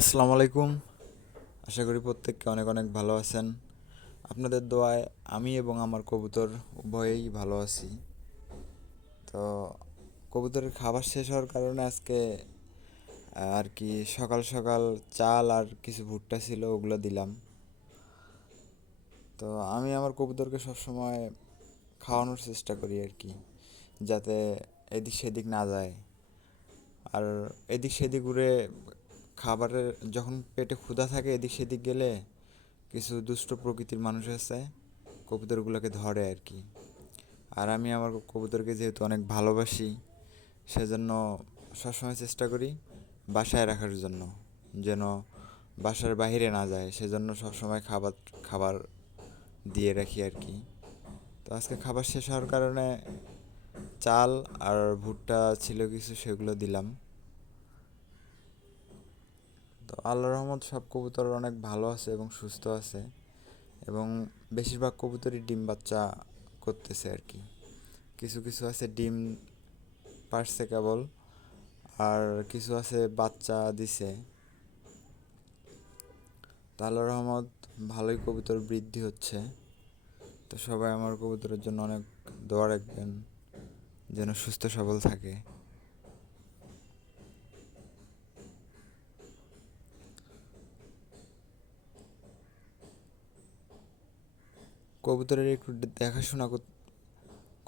আসসালামু আলাইকুম। আশা করি প্রত্যেককে অনেক অনেক ভালো আছেন। আপনাদের দোয়ায় আমি এবং আমার কবুতর উভয়েই ভালো আছি। তো কবুতরের খাবার শেষ হওয়ার কারণে আজকে আর কি সকাল সকাল চাল আর কিছু ভুট্টা ছিল ওগুলো দিলাম। তো আমি আমার কবুতরকে সবসময় খাওয়ানোর চেষ্টা করি আর কি, যাতে এদিক সেদিক না যায়। আর এদিক সেদিক উড়ে খাবারের যখন পেটে ক্ষুধা থাকে এদিক সেদিক গেলে কিছু দুষ্ট প্রকৃতির মানুষ আছে, কবুতরগুলোকে ধরে আর কি। আর আমি আমার কবুতরকে যেহেতু অনেক ভালোবাসি, সেজন্য সবসময় চেষ্টা করি বাসায় রাখার জন্য, যেন বাসার বাইরে না যায়। সেজন্য সবসময় খাবার খাবার দিয়ে রাখি আর কি। তো আজকে খাবার শেষ হওয়ার কারণে চাল আর ভুট্টা ছিল কিছু, সেগুলো দিলাম। তো আল্লাহর রহমত সব কবুতর অনেক ভালো আছে এবং সুস্থ আছে, এবং বেশিরভাগ কবুতরই ডিম বাচ্চা করতেছে আর কি। কিছু কিছু আছে ডিম পারছে কেবল, আর কিছু আছে বাচ্চা দিছে। তো আল্লাহর রহমত ভালোই কবুতর বৃদ্ধি হচ্ছে। তো সবাই আমার কবুতরের জন্য অনেক দোয়া রাখবেন, যেন সুস্থ সবল থাকে। কবুতরের একটু দেখাশোনা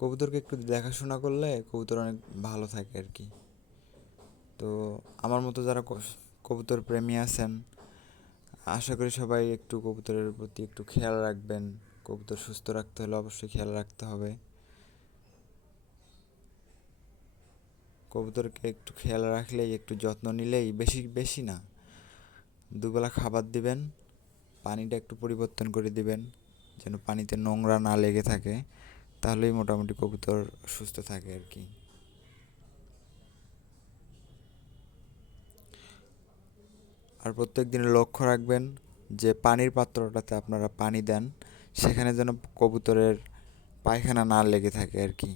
কবুতরকে একটু দেখাশোনা করলে কবুতর অনেক ভালো থাকে আর কি। তো আমার মতো যারা কবুতর প্রেমী আছেন, আশা করি সবাই একটু কবুতরের প্রতি একটু খেয়াল রাখবেন। কবুতর সুস্থ রাখতে হলে অবশ্যই খেয়াল রাখতে হবে। কবুতরকে একটু খেয়াল রাখলেই, একটু যত্ন নিলেই, বেশি বেশি না, দুবেলা খাবার দিবেন, পানিটা একটু পরিবর্তন করে দিবেন, যেন পানিতে নোংরা না লেগে থাকে। তাহলেই মোটামুটি কবুতর সুস্থ থাকে আর কি। আর প্রত্যেক দিন লক্ষ্য রাখবেন যে পানির পাত্রটাতে আপনারা পানি দেন, সেখানে যেন কবুতরের পায়খানা না লেগে থাকে আর কি।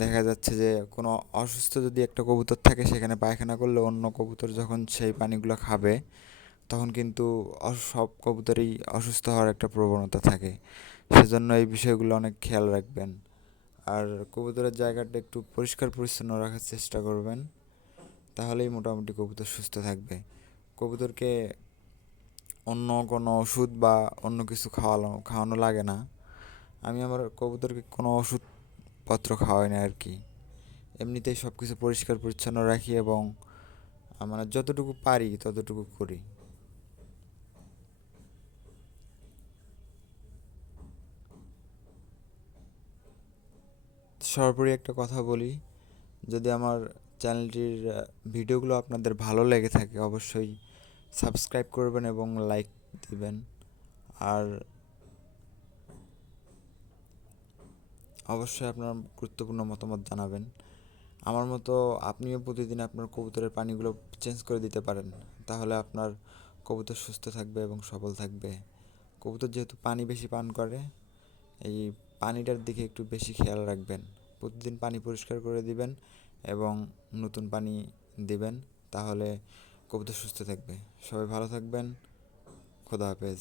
দেখা যাচ্ছে যে কোনো অসুস্থ যদি একটা কবুতর থাকে, সেখানে পায়খানা করলে অন্য কবুতর যখন সেই পানিগুলো খাবে, তখন কিন্তু সব কবুতরই অসুস্থ হওয়ার একটা প্রবণতা থাকে। সেজন্য এই বিষয়গুলো অনেক খেয়াল রাখবেন। আর কবুতরের জায়গাটা একটু পরিষ্কার পরিচ্ছন্ন রাখার চেষ্টা করবেন, তাহলেই মোটামুটি কবুতর সুস্থ থাকবে। কবুতরকে অন্য কোনো ওষুধ বা অন্য কিছু খাওয়ানো লাগে না। আমি আমার কবুতরকে কোনো ওষুধপত্র খাওয়াই না আর কি। এমনিতেই সব কিছু পরিষ্কার পরিচ্ছন্ন রাখি, এবং আমরা যতটুকু পারি ততটুকু করি। সর্বোপরি একটা কথা বলি, যদি আমার চ্যানেলটির ভিডিওগুলো আপনাদের ভালো লেগে থাকে, অবশ্যই সাবস্ক্রাইব করবেন এবং লাইক দিবেন। আর অবশ্যই আপনার গুরুত্বপূর্ণ মতামত জানাবেন। আমার মতো আপনিও প্রতিদিন আপনার কবুতরের পানিগুলো চেঞ্জ করে দিতে পারেন, তাহলে আপনার কবুতর সুস্থ থাকবে এবং সবল থাকবে। কবুতর যেহেতু পানি বেশি পান করে, এই পানিটার দিকে একটু বেশি খেয়াল রাখবেন। প্রতিদিন পানি পরিষ্কার করে দিবেন এবং নতুন পানি দিবেন, তাহলে কবুতর সুস্থ থাকবে। সবাই ভালো থাকবেন। খোদা হাফেজ।